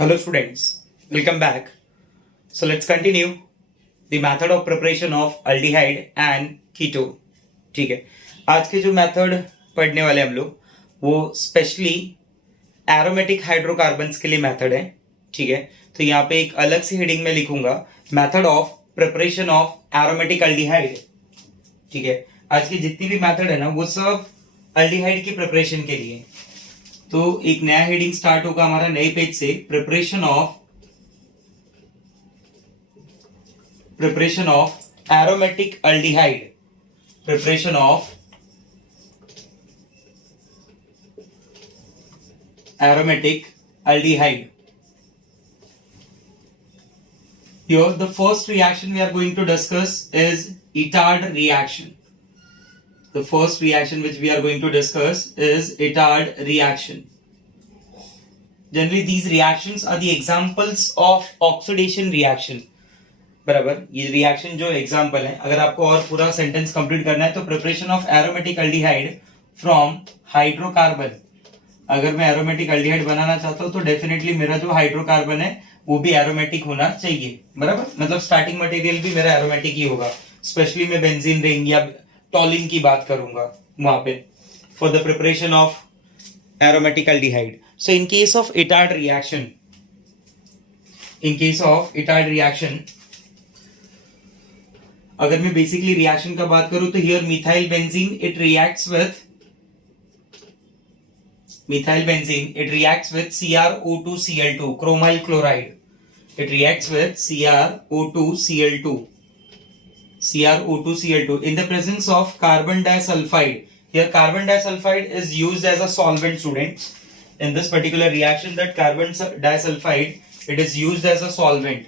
Hello students, welcome back. So let's continue the method of preparation of aldehyde and ketone. ठीक है, आज के जो मेथड पढ़ने वाले हम लोग वो स्पेशली एरोमेटिक हाइड्रोकार्बन्स के लिए मेथड है. ठीक है, तो यहाँ पे एक अलग सी हेडिंग में लिखूंगा method of preparation of aromatic aldehyde. ठीक है, आज की जितनी भी मेथड है ना वो सब अल्डिहाइड की प्रिपरेशन के लिए. तो एक नया हेडिंग स्टार्ट होगा हमारा नए पेज से, preparation of aromatic aldehyde. Preparation of aromatic aldehyde. Here the first reaction we are going to discuss is Itard reaction. The first reaction which we are going to discuss is Itard reaction. Generally these reactions are the examples of oxidation reaction. बराबर, ये reaction जो example है. अगर आपको और पूरा sentence complete करना है तो preparation of aromatic aldehyde from hydrocarbon. अगर मैं एरोमेटिक अल्डिहाइड बनाना चाहता हूं तो डेफिनेटली मेरा जो हाइड्रोकार्बन है वो भी एरोमेटिक होना चाहिए. बराबर, मतलब स्टार्टिंग मटेरियल भी मेरा एरोमेटिक ही होगा. स्पेशली मैं बेंजीन रिंग या टॉलिन की बात करूंगा वहां पे for the preparation of aromatic aldehyde. So in case of Etard reaction, अगर मैं बेसिकली रिएक्शन का बात करूं तो here methyl benzene it reacts with CrO2Cl2 chromyl chloride. It reacts with CrO2Cl2 in the presence of carbon disulfide. Here carbon disulfide is used as a solvent, students. In this particular reaction, that carbon disulfide, it is used as a solvent.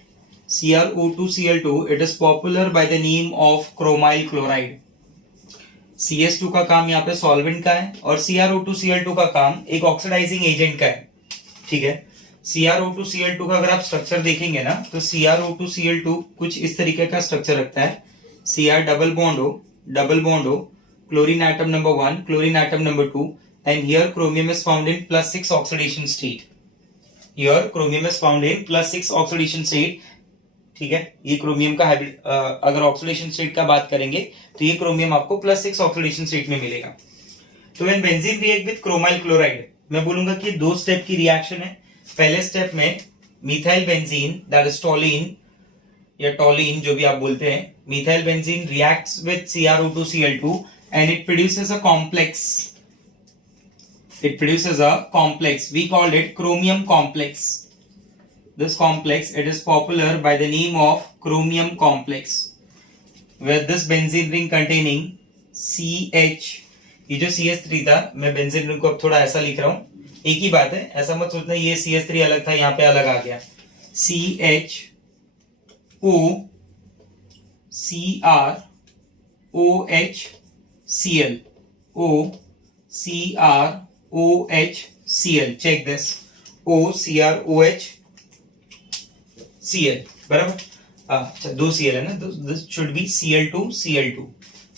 CrO2Cl2, it is popular by the name of chromyl chloride. CS2 का काम यहाँ पे solvent का है और CrO2Cl2 का काम एक ऑक्सीडाइजिंग एजेंट का है. ठीक है, CrO2Cl2 का अगर आप स्ट्रक्चर देखेंगे ना तो CrO2Cl2 कुछ इस तरीके का स्ट्रक्चर रखता है. Cr डबल बॉन्ड हो, chlorine atom number 1, chlorine atom number 2, and here chromium is found in +6 oxidation state. ठीक है, ये क्रोमियम का अगर ऑक्सीडेशन स्टेट का बात करेंगे तो ये क्रोमियम आपको +6 ऑक्सीडेशन स्टेट में मिलेगा. तो when benzene react with chromyl chloride, मैं बोलूंगा कि 2 स्टेप की रिएक्शन है. पहले स्टेप में मिथाइल बेंजीन, दैट इज टॉलिन या टॉलिन जो भी आप बोलते हैं, methyl benzene reacts with CrO2Cl2 and it produces a complex. We called it chromium complex. This complex, it is popular by the name of chromium complex, where this benzene ring containing CH, ये जो CH3 था, मैं benzene ring को अब थोड़ा ऐसा लिख रहा हूं. एक ही बात है, ऐसा मत सोचना ये CH3 अलग था, यहाँ पे अलग आ गया. CrOHCl. Check this. OCrOHCl. बराबर. अच्छा, 2 Cl है ना, this should be Cl2Cl2.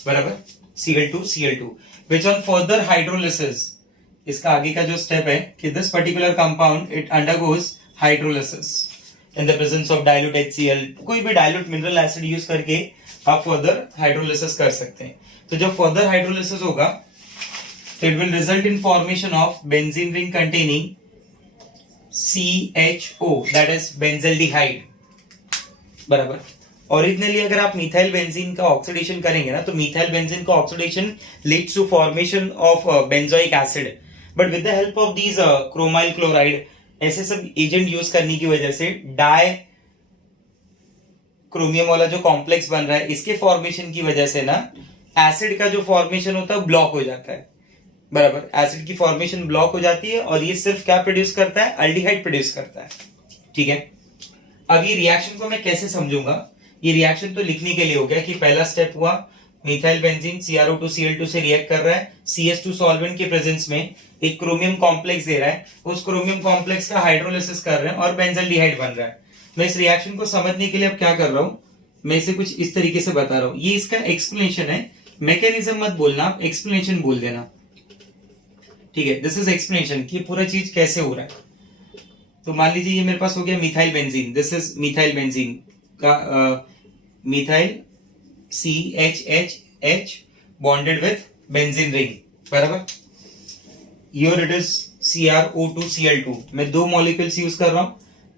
बराबर, Cl2Cl2. Which on further hydrolysis, इसका आगे का जो स्टेप है कि this particular compound it undergoes hydrolysis in the presence of dilute HCl. कोई भी डाइल्यूट मिनरल एसिड यूज करके आप फर्दर हाइड्रोलिसिस कर सकते हैं. तो जब फर्दर हाइड्रोलिसिस होगा तो it will result in formation of benzene ring containing CHO, that is benzaldehyde. बराबर. ओरिजिनली अगर आप मिथाइल बेंजीन का ऑक्सीडेशन करेंगे ना तो मिथाइल बेंजीन का oxidation leads to formation of benzoic acid. But with the help of these chromyl chloride, ऐसे सब एजेंट यूज करने की वजह से डाई क्रोमियम वाला जो कॉम्प्लेक्स बन रहा है, इसके फॉर्मेशन की वजह से ना एसिड का जो फॉर्मेशन होता है ब्लॉक हो जाता है. बराबर, एसिड की फॉर्मेशन ब्लॉक हो जाती है और ये सिर्फ क्या प्रोड्यूस करता है, अल्डिहाइड प्रोड्यूस करता है. ठीक है, अब ये रिएक्शन को मैं कैसे समझूंगा. ये रिएक्शन तो लिखने के लिए हो गया कि पहला स्टेप हुआ, मिथाइल बेंजीन CrO2Cl2 से रिएक्ट कर रहा है, CS2 सॉल्वेंट के प्रेजेंस में एक क्रोमियम कॉम्प्लेक्स दे रहा है, उस क्रोमियम कॉम्प्लेक्स का हाइड्रोलिसिस कर रहे हैं और बेंजल्डिहाइड बन रहा है. मैं इस रिएक्शन को समझने के लिए अब क्या कर रहा हूं, मैं इसे कुछ इस तरीके से बता रहा हूं. ये इसका एक्सप्लेनेशन है, मैकेनिज्म मत बोलना, आप एक्सप्लेनेशन बोल देना. ठीक है, दिस इज एक्सप्लेनेशन कि पूरा चीज कैसे हो रहा है. तो मान लीजिए ये मेरे पास हो गया methyl benzene, this is methyl benzene का methyl CHH bonded with benzene ring, बराबर। हियर इट इज CrO2Cl2, मैं दो मॉलिक्यूल्स यूज कर रहा हूं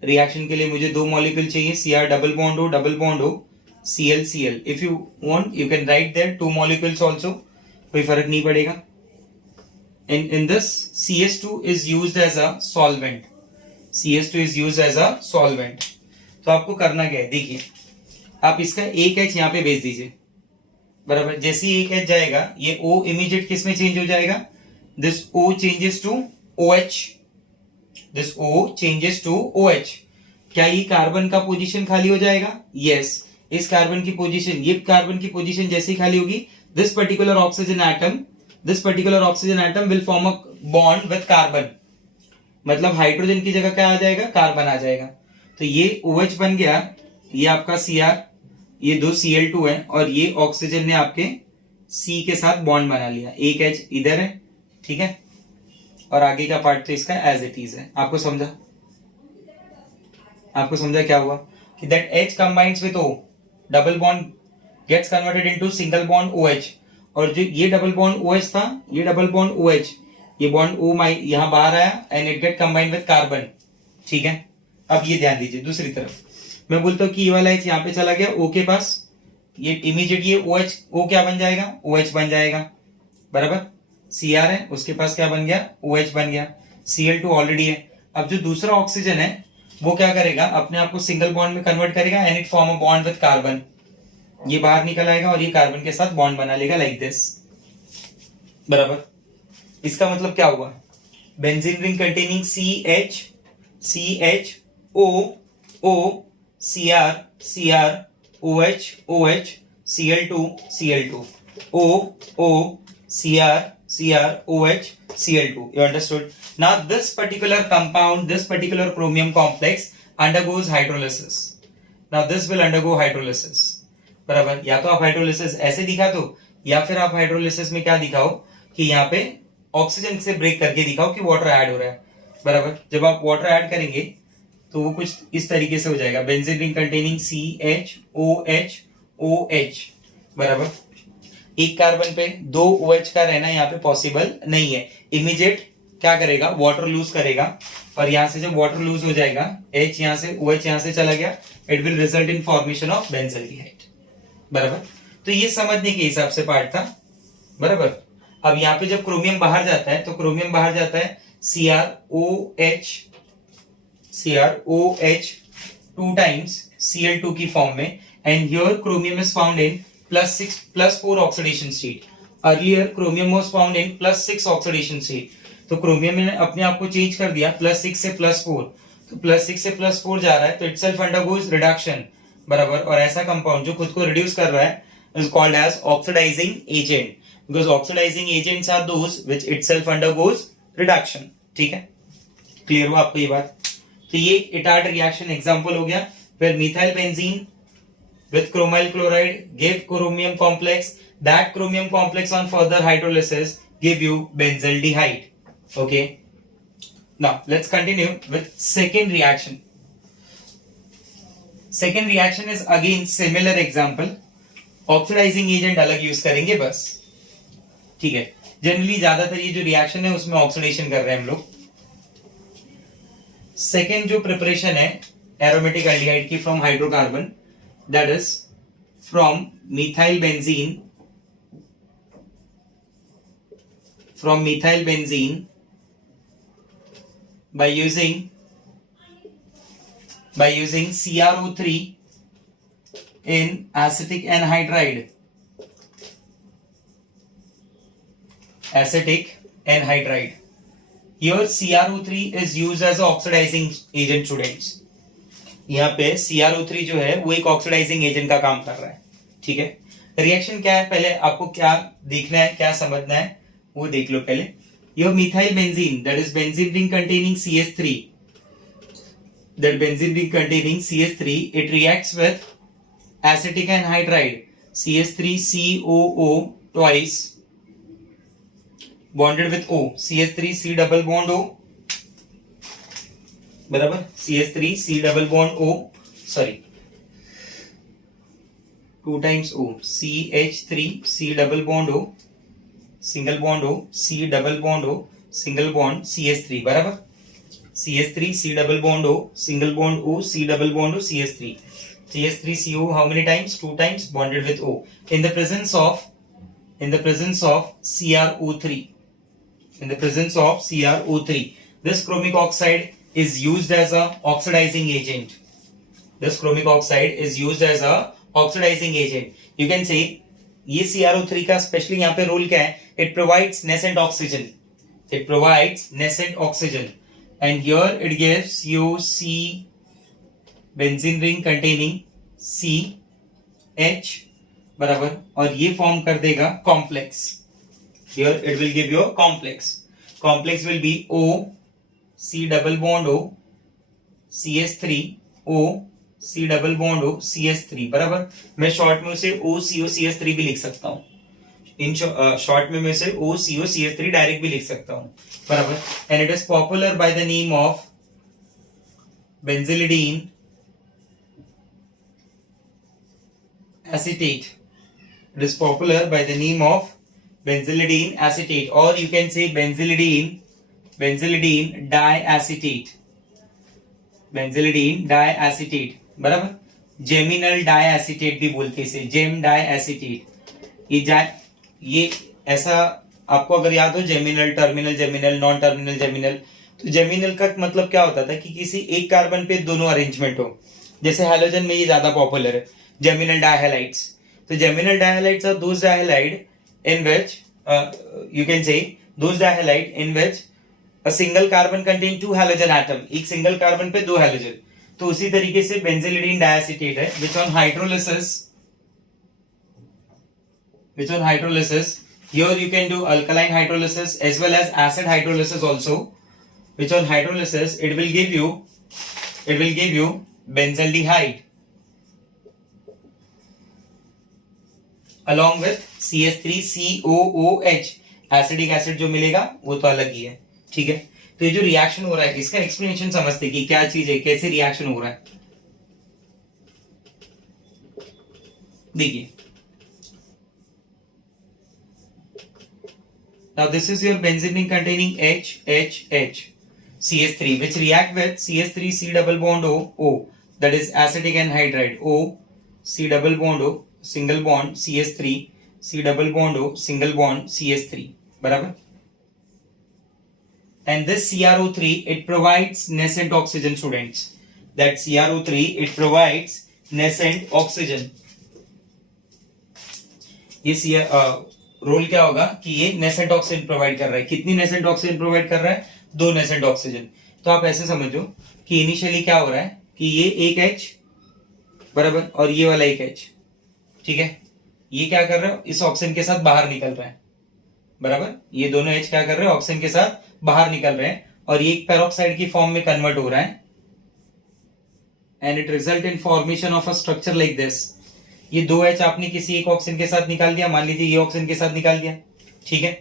रिएक्शन के लिए, मुझे दो मॉलिक्यूल चाहिए, Cr डबल बॉन्ड हो Cl. If you want you can write there two molecules also, कोई फर्क नहीं पड़ेगा। in this CS2 is used as a solvent, CS2 is used as a solvent। तो आपको करना क्या है, देखिए आप इसका एक H यहाँ पे भेज दीजिए, बराबर। जैसे ही एक H जाएगा ये O इमीडिएट किस में चेंज हो जाएगा, this O changes to OH, this O changes to OH। क्या ये कार्बन का पोजीशन खाली हो जाएगा, यस। इस कार्बन की पोजीशन, ये कार्बन की पोजीशन जैसे ही खाली होगी, this particular oxygen atom will form a bond with carbon, मतलब हाइड्रोजन की जगह क्या आ जाएगा, कार्बन आ जाएगा। तो ये OH बन गया, ये आपका Cr, ये दो Cl2 है, और ये ऑक्सीजन ने आपके C के साथ बॉन्ड बना लिया, एक H इधर है, ठीक है। और आगे का पार्ट तो इसका एज इट इज है। आपको समझा क्या हुआ कि that H combines with O, double bond gets converted into single bond OH, और जो ये डबल बॉन्ड OH था, ये डबल बॉन्ड OH, ये बॉन्ड O यहां बाहर आया and it get combined with carbon, ठीक है। अब ये ध्यान दीजिए दूसरी तरफ, मैं बोलता हूँ कि ये वाला H यहाँ पे चला गया O के पास, ये इमीडिएट ये OH, O क्या बन जाएगा, OH बन जाएगा, बराबर। Cr है, उसके पास क्या बन गया, OH बन गया, Cl2 ऑलरेडी है। अब जो दूसरा ऑक्सीजन है वो क्या करेगा, अपने आप को सिंगल बॉन्ड में कन्वर्ट करेगा and it form a bond with carbon, ये बाहर निकल आएगा और ये कार्बन के साथ बॉन्ड बना लेगा लाइक दिस, बराबर। इसका मतलब क्या हुआ, benzene ring containing CHO Cr OH Cl2 O Cr OH Cl2, you understood? Now this particular compound, this particular chromium complex undergoes hydrolysis. Now this will undergo hydrolysis, बराबर। या तो आप हाइड्रोलिसिस ऐसे दिखा दो, या फिर आप हाइड्रोलिसिस में क्या दिखाओ कि यहाँ पे ऑक्सीजन से ब्रेक करके दिखाओ कि वाटर ऐड हो रहा है, बराबर। जब आप वाटर ऐड करेंगे तो वो कुछ इस तरीके से हो जाएगा, benzene ring containing CHOH OH, बराबर। एक कार्बन पे दो OH का रहना यहाँ पे पॉसिबल नहीं है, इमीडिएट क्या करेगा, वाटर लूज करेगा, और यहां से जब वाटर लूज हो जाएगा, H यहाँ से OH यहाँ से चला गया, it will result in formation of benzaldehyde, बराबर। तो ये समझने के हिसाब से पार्ट था, बराबर। अब यहाँ पे जब क्रोमियम बाहर जाता है तो क्रोमियम बाहर जाता है CrOH 2 टाइम्स Cl2 की फॉर्म में, and here chromium is found in +4 oxidation state. Earlier chromium was found in +6 oxidation state, तो क्रोमियम ने अपने आप को चेंज कर दिया +6 से +4, तो +6 से +4 जा रहा है तो इटसेल्फ अंडरगोज रिडक्शन, बराबर। और ऐसा कंपाउंड जो खुद को रिड्यूस कर रहा है is called as oxidizing agent, because oxidizing agents are those which itself undergoes reduction, ठीक है। क्लियर हुआ आपको ये बात? तो ये इटार्ड रिएक्शन एग्जांपल हो गया, फिर methyl benzene with chromyl chloride give chromium complex, that chromium complex on further hydrolysis give you benzaldehyde, okay. Now let's continue with second reaction. Second reaction is again similar example, oxidizing agent अलग use करेंगे बस, ठीक है। Generally ज्यादातर ये जो reaction है उसमें ऑक्सीडेशन कर रहे हैं हम लोग। सेकेंड जो प्रिपरेशन है एरोमेटिक एल्डिहाइड की from hydrocarbon, that is from methyl benzene by using CrO3 in acetic anhydride, here CrO3 is used as an oxidizing agent, students। यहाँ पे CrO3 जो है वो एक ऑक्सीडाइजिंग एजेंट का काम कर रहा है, ठीक है। रिएक्शन क्या है, पहले आपको क्या देखना है, क्या समझना है वो देख लो पहले। Your methyl benzene, that is benzene ring containing CH3, that benzene ring containing CH3, it reacts with acetic anhydride CH3COO twice bonded with O, CH3C double bond O, बराबर, CH3 C double bond O, sorry 2 times O, CH3 C double bond O, single bond O, C double bond O, single bond CH3, बराबर, CH3 C double bond O, single bond O, C double bond O, CH3, CH3CO how many times? 2 times bonded with O in the presence of CrO3. In the presence of CrO3, this chromic oxide is used as a oxidizing agent. This chromic oxide is used as a oxidizing agent. You can say ये CrO3 का specially यहाँ पे role क्या है? It provides nascent oxygen. It provides nascent oxygen, and here it gives you C benzene ring containing CH, बराबर, और ये form कर देगा complex. Here it will give you a complex. Complex will be O, C double bond O, CH3 O, C double bond O, CH3, बराबर. मैं short में उसे OCO CH3 भी लिख सकता हूँ. इन शॉर्ट में मैं उसे OCO CH3 डायरेक्ट भी लिख सकता हूँ, बराबर. And it is popular by the name of benzylidene acetate. It is popular by the name of benzylidene acetate, or you can say benzylidene diacetate. Benzylidene diacetate, बराबर. Geminal डाइएसिटेट भी बोलते हैं इसे, जेम डाइएसिटेट. ये ऐसा आपको अगर याद हो, geminal, terminal geminal, non terminal geminal. तो जेमिनल का मतलब क्या होता था कि किसी एक कार्बन पे दोनों अरेंजमेंट हो. जैसे हैलोजन में ये ज्यादा पॉपुलर है, जेमिनल डाइहैलाइड्स. तो geminal dihalides are those dihalide in which you can say those dihalide in which a single carbon contain 2 halogen atom. एक सिंगल कार्बन पे 2 हैलोजन. तो उसी तरीके से बेंजिलिडीन डाइएसिटेट है, which on hydrolysis here you can do alkaline hydrolysis as well as acid hydrolysis also, which on hydrolysis it will give you benzaldehyde along with CH3COOH. Acidic acid जो मिलेगा वो तो अलग ही है, ठीक है. तो ये जो रिएक्शन हो रहा है इसका एक्सप्लेनेशन समझते कि क्या चीज है, कैसे रिएक्शन हो रहा है. देखिए, now this is your benzene ring containing HHH CH3 which react with CH3 C double bond O, that is acetic anhydride. O C double bond O, single bond CH3 C double bond O, single bond CH3, बराबर. And this CrO3 it provides nascent oxygen, students. That CrO3 it provides nascent oxygen. ये role क्या होगा कि ये nascent oxygen provide कर रहा है. कितनी nascent oxygen प्रोवाइड कर रहा है? 2 nascent oxygen. तो आप ऐसे समझो कि इनिशियली क्या हो रहा है कि ये एक H, बराबर, और ये वाला एक H, ठीक है. ये क्या कर रहे हो, इस ऑक्सीजन के साथ बाहर निकल रहे हैं, बराबर. ये दोनों H क्या कर रहे हैं, ऑक्सीजन के साथ बाहर निकल रहे हैं, और ये एक पेरोक्साइड की फॉर्म में कन्वर्ट हो रहा है. And it result in formation of a structure like this. ये 2 H आपने किसी एक ऑक्सीजन के साथ निकाल दिया, मान लीजिए ये ऑक्सीजन के साथ निकाल दिया, ठीक है.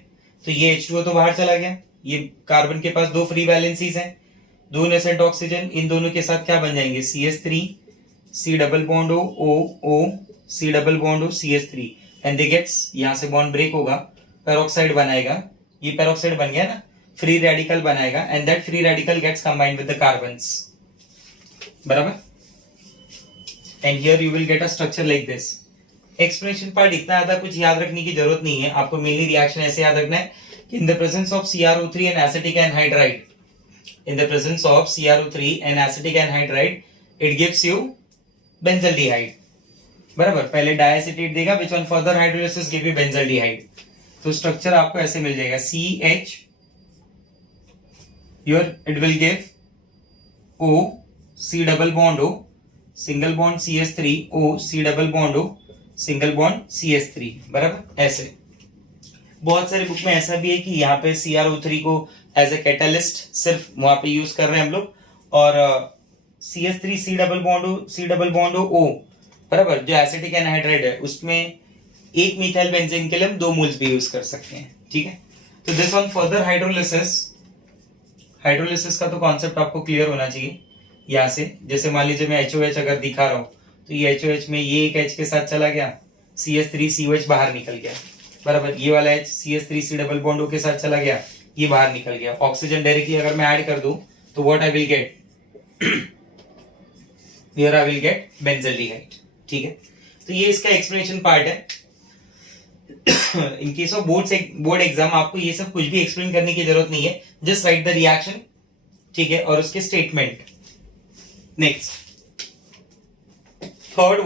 तो ये H2O तो बाहर चला गया. ये कार्बन के पास 2 फ्री वैलेंसीज हैं, 2 नेसेंट ऑक्सीजन. इन दोनों के साथ क्या बन जाएंगे, CH3 C double bond O C double bond O CH3, and they gets, यहां से बॉन्ड ब्रेक होगा, पेरोक्साइड बनाएगा. ये पेरोक्साइड बन गया ना, फ्री रेडिकल बनाएगा, and that free radical gets combined with the carbons, बराबर. And here you will get a structure like this. Explanation part इतना ज्यादा कुछ याद रखने की जरूरत नहीं है. आपको मेनली रिएक्शन ऐसे याद रखना है कि इन the presence of CrO3 and acetic anhydride, in the presence of CrO3 and acetic anhydride, it gives you benzaldehyde, बराबर. पहले डाइएसिटेट देगा, which on further hydrolysis give you benzaldehyde. तो स्ट्रक्चर आपको ऐसे मिल जाएगा, CH, here it will give O C double bond O, single bond CH3 O C double bond O, single bond CH3, बराबर. ऐसे बहुत सारे बुक में ऐसा भी है कि यहाँ पे CrO3 को एज ए कैटालिस्ट सिर्फ वहां पे यूज कर रहे हैं हम लोग, और CH3 C double bond O, बराबर, जो एसिटिक एनहाइड्राइड है उसमें एक मिथाइल बेंजीन के लिए हम 2 मोल्स भी यूज कर सकते हैं, ठीक है. तो दिस ऑन फर्दर हाइड्रोलिसिस का तो कॉन्सेप्ट आपको क्लियर होना चाहिए। यहाँ से जैसे मान लीजिए मैं HOH अगर दिखा रहा हूँ तो ये HOH में ये एक H के साथ चला गया, CH3COH बाहर निकल गया, बराबर। ये वाला H CH3C double bond O के साथ चला गया, ये बाहर निकल गया। ऑक्सीजन डायरेक्टली अगर मैं ऐड कर दूं तो what I will get, here I will get benzaldehyde. ठीक है, तो ये इसका एक्सप्लेनेशन पार्ट है। In case of board exam आपको ये सब कुछ भी एक्सप्लेन करने की जरूरत नहीं है, जस्ट राइट द रिएक्शन, ठीक है, और उसके statement. Next third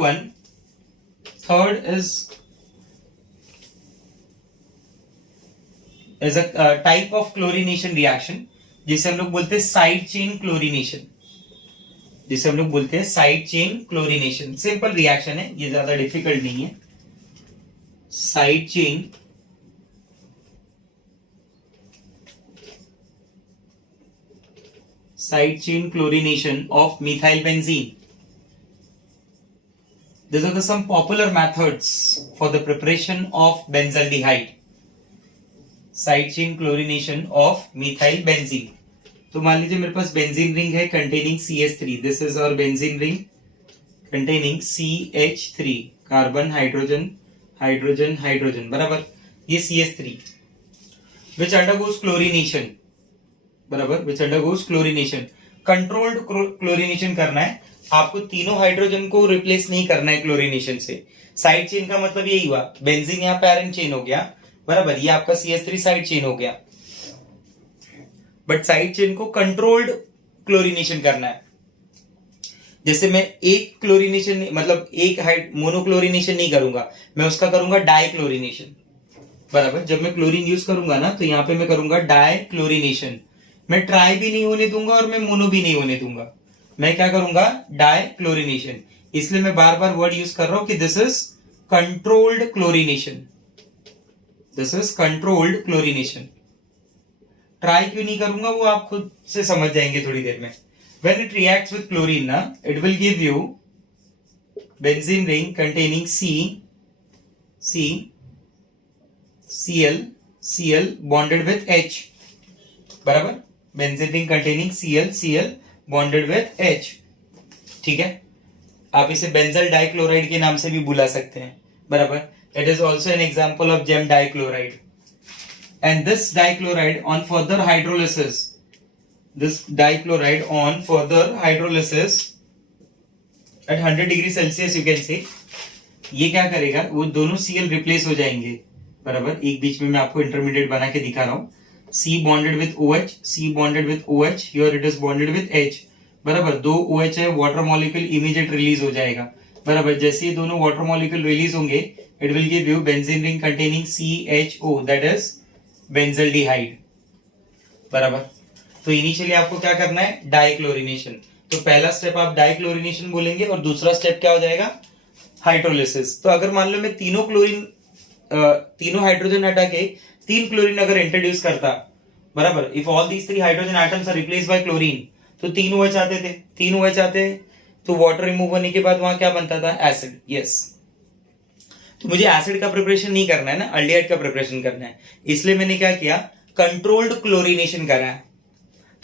is a type of chlorination reaction जिसे हम लोग बोलते हैं साइड चेन क्लोरीनेशन, जिसे हम लोग बोलते हैं side chain chlorination. Simple reaction है, ये ज्यादा डिफिकल्ट नहीं है। Side chain chlorination of methyl benzene. These are some popular methods for the preparation of benzaldehyde. Side chain chlorination of methyl benzene. तो मान लीजिए मेरे पास बेंजीन रिंग है containing CH3. This is our benzene ring containing CH3, carbon hydrogen hydrogen hydrogen, बराबर। ये CH3 which undergoes chlorination, बराबर, which undergoes chlorination. Controlled chlorination करना है आपको, तीनों हाइड्रोजन को रिप्लेस नहीं करना है क्लोरीनेशन से। साइड चेन का मतलब यही हुआ, बेंजीन यहाँ पैरेंट चेन हो गया, बराबर, ये आपका CH3 साइड चेन हो गया, बट साइड चेन को कंट्रोल्ड क्लोरीनेशन करना है। जैसे मैं एक क्लोरीनेशन मतलब एक मोनोक्लोरीनेशन नहीं करूंगा, मैं उसका करूंगा डाई क्लोरीनेशन, बराबर। जब मैं क्लोरीन यूज करूंगा ना तो यहाँ पे मैं करूंगा डाई क्लोरीनेशन। मैं ट्राई भी नहीं होने दूंगा और मैं मोनो भी नहीं होने दूंगा, मैं क्या करूंगा, डाई क्लोरीनेशन। इसलिए मैं बार बार वर्ड यूज कर रहा हूं कि this is controlled chlorination, this is controlled chlorination. Try क्यों नहीं करूंगा वो आप खुद से समझ जाएंगे थोड़ी देर में। When it reacts with chlorine, na, it will give you benzene ring containing Cl bonded with H, बराबर। benzene ring containing Cl bonded with H, ठीक है। आप इसे बेंजल डाइक्लोराइड के नाम से भी बुला सकते हैं, बराबर। It is also an example of gem dichloride. And this dichloride on further hydrolysis, at 100 degree Celsius you can say, ये क्या करेगा, वो दोनों Cl रिप्लेस हो जाएंगे, बराबर। एक बीच में मैं आपको इंटरमीडिएट बना के दिखा रहा हूं, C bonded with OH, C bonded with OH, here it is bonded with H, बराबर। दो OH है, वाटर मॉलिक्यूल इमीडिएट रिलीज हो जाएगा, बराबर। जैसे ये दोनों वाटर मॉलिक्यूल रिलीज होंगे, it will give you benzene ring containing CHO, that is benzaldehyde, बराबर। तो इनिशियली आपको क्या करना है, डाइक्लोरिनेशन। तो पहला स्टेप आप डाइक्लोरिनेशन बोलेंगे और दूसरा स्टेप क्या हो जाएगा, हाइड्रोलिसिस। तो अगर मान लो मैं तीनों हाइड्रोजन हटा के 3 क्लोरीन अगर इंट्रोड्यूस करता, बराबर, if all these 3 hydrogen atoms are replaced by chlorine, तो 3 OH आते थे, 3 OH आते तो वाटर रिमूव होने के बाद वहां क्या बनता था, एसिड। यस, तो मुझे एसिड का प्रिपरेशन नहीं करना है ना, अल्डिहाइड का प्रिपरेशन करना है। इसलिए मैंने क्या किया, कंट्रोल्ड क्लोरीनेशन करा है।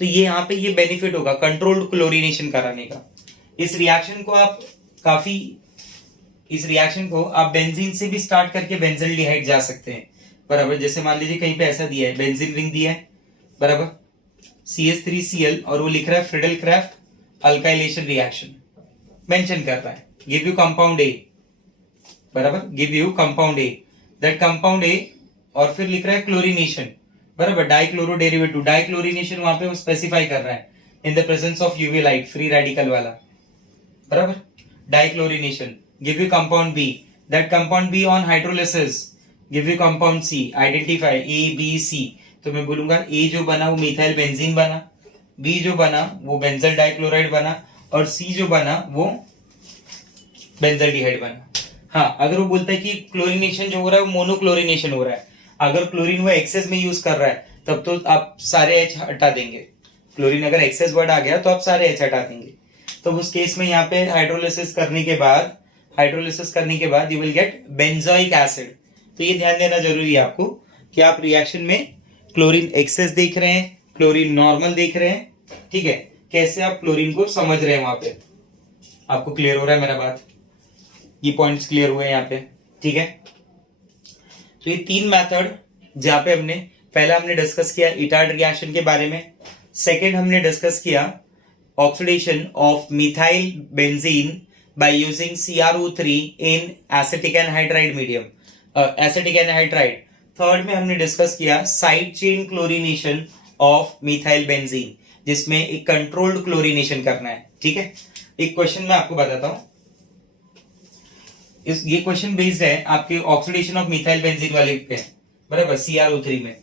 तो ये यहाँ पे ये बेनिफिट होगा कंट्रोल्ड क्लोरीनेशन कराने का। इस रिएक्शन को आप बेंजीन से भी स्टार्ट करके बेंजल्डिहाइड जा सकते हैं, बराबर। जैसे मान लीजिए कहीं पे ऐसा दिया है, बेंजीन रिंग दिया है, बराबर, CH3Cl, और वो लिख रहा है Friedel Crafts alkylation reaction, mention कर रहा है, गिव यू कंपाउंड ए, बराबर, give you compound A, that compound A, और फिर लिख रहा है क्लोरीनेशन, बराबर, डाइक्लोरो डेरिवेटिव, डाइक्लोरीनेशन वहां पे वो स्पेसिफाई कर रहा है, in the presence of UV light, free radical वाला, बराबर, dichlorination, give you compound B, that compound B on hydrolysis give you compound C, identify A, B, C। तो मैं बोलूंगा A जो बना वो मिथाइल बेंजीन बना, B जो बना वो बेंजल डाइक्लोराइड बना, और C जो बना वो बेंजल्डिहाइड बना। हाँ, अगर वो बोलता है कि क्लोरीनेशन जो हो रहा है वो मोनोक्लोरीनेशन हो रहा है, अगर क्लोरीन वो एक्सेस में यूज कर रहा है तब तो आप सारे H हटा देंगे। क्लोरीन अगर एक्सेस वर्ड आ गया तो आप सारे H हटा देंगे। तो उस केस में यहाँ पे हाइड्रोलिसिस करने के बाद you will gate benzoic acid. तो ये ध्यान देना जरूरी है आपको कि आप रिएक्शन में क्लोरीन एक्सेस देख रहे हैं क्लोरीन नॉर्मल देख रहे हैं, ठीक है, कैसे आप क्लोरीन को समझ रहे हैं वहां पे, आपको क्लियर हो रहा है मेरा बात, ये पॉइंट्स क्लियर हुए यहाँ पे, ठीक है। तो ये 3 मेथड जहां पे पहला हमने डिस्कस किया इटार्ड रिएक्शन के बारे में, सेकेंड हमने डिस्कस किया oxidation of methyl benzene by using CrO3 in acetic anhydride medium, acetic anhydride. Third में हमने डिस्कस किया side chain chlorination of methyl benzene, जिसमें एक कंट्रोल्ड क्लोरीनेशन करना है, ठीक है। एक क्वेश्चन मैं आपको बताता हूं, ये क्वेश्चन बेस्ड है आपके ऑक्सीडेशन ऑफ मिथाइल बेंजीन वाले पे, बराबर, CrO3 में,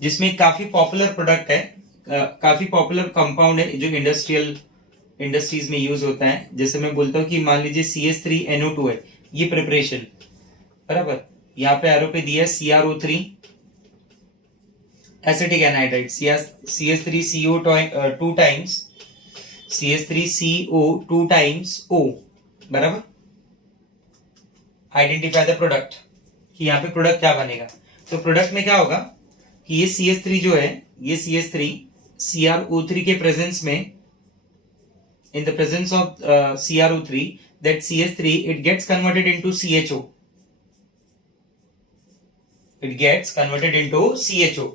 जिसमें काफी पॉपुलर प्रोडक्ट है, काफी पॉपुलर कंपाउंड है जो इंडस्ट्रीज में यूज होता है। जैसे मैं बोलता हूँ कि मान लीजिए CH3NO2 है, ये प्रिपरेशन, बराबर, यहाँ पे एरो पे दिया है CrO3 acetic anhydride, CH3CO2 times CH3CO2 times O, बराबर। आइडेंटिफाई द प्रोडक्ट, कि यहाँ पे प्रोडक्ट क्या बनेगा। तो प्रोडक्ट में क्या होगा कि ये CH3 जो है, ये CH3 CrO3 के प्रेजेंस में, in the presence of CrO3, that CH3 it gets converted into CHO, it gets converted into CHO,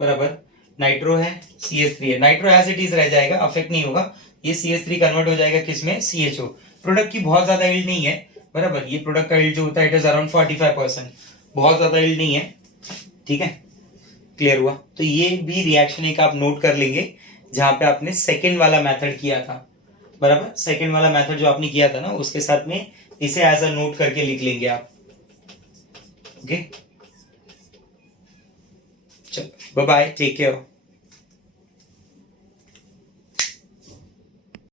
बराबर। नाइट्रो है, CH3 है, नाइट्रो एज इट इज रह जाएगा, अफेक्ट नहीं होगा, ये CH3 कन्वर्ट हो जाएगा किसमें, CHO। प्रोडक्ट की बहुत ज्यादा यील्ड नहीं है, बराबर, ये प्रोडक्ट का यील्ड जो होता है इट इज अराउंड 45%, बहुत ज्यादा यील्ड नहीं है, ठीक है, क्लियर हुआ। तो ये भी रिएक्शन एक आप नोट कर लेंगे जहां पे आपने सेकेंड वाला मेथड किया था, बराबर, सेकेंड वाला मेथड जो आपने किया था ना, उसके साथ में इसे एज अ नोट करके लिख लेंगे आप, ओके। चलो बाय बाय, टेक केयर।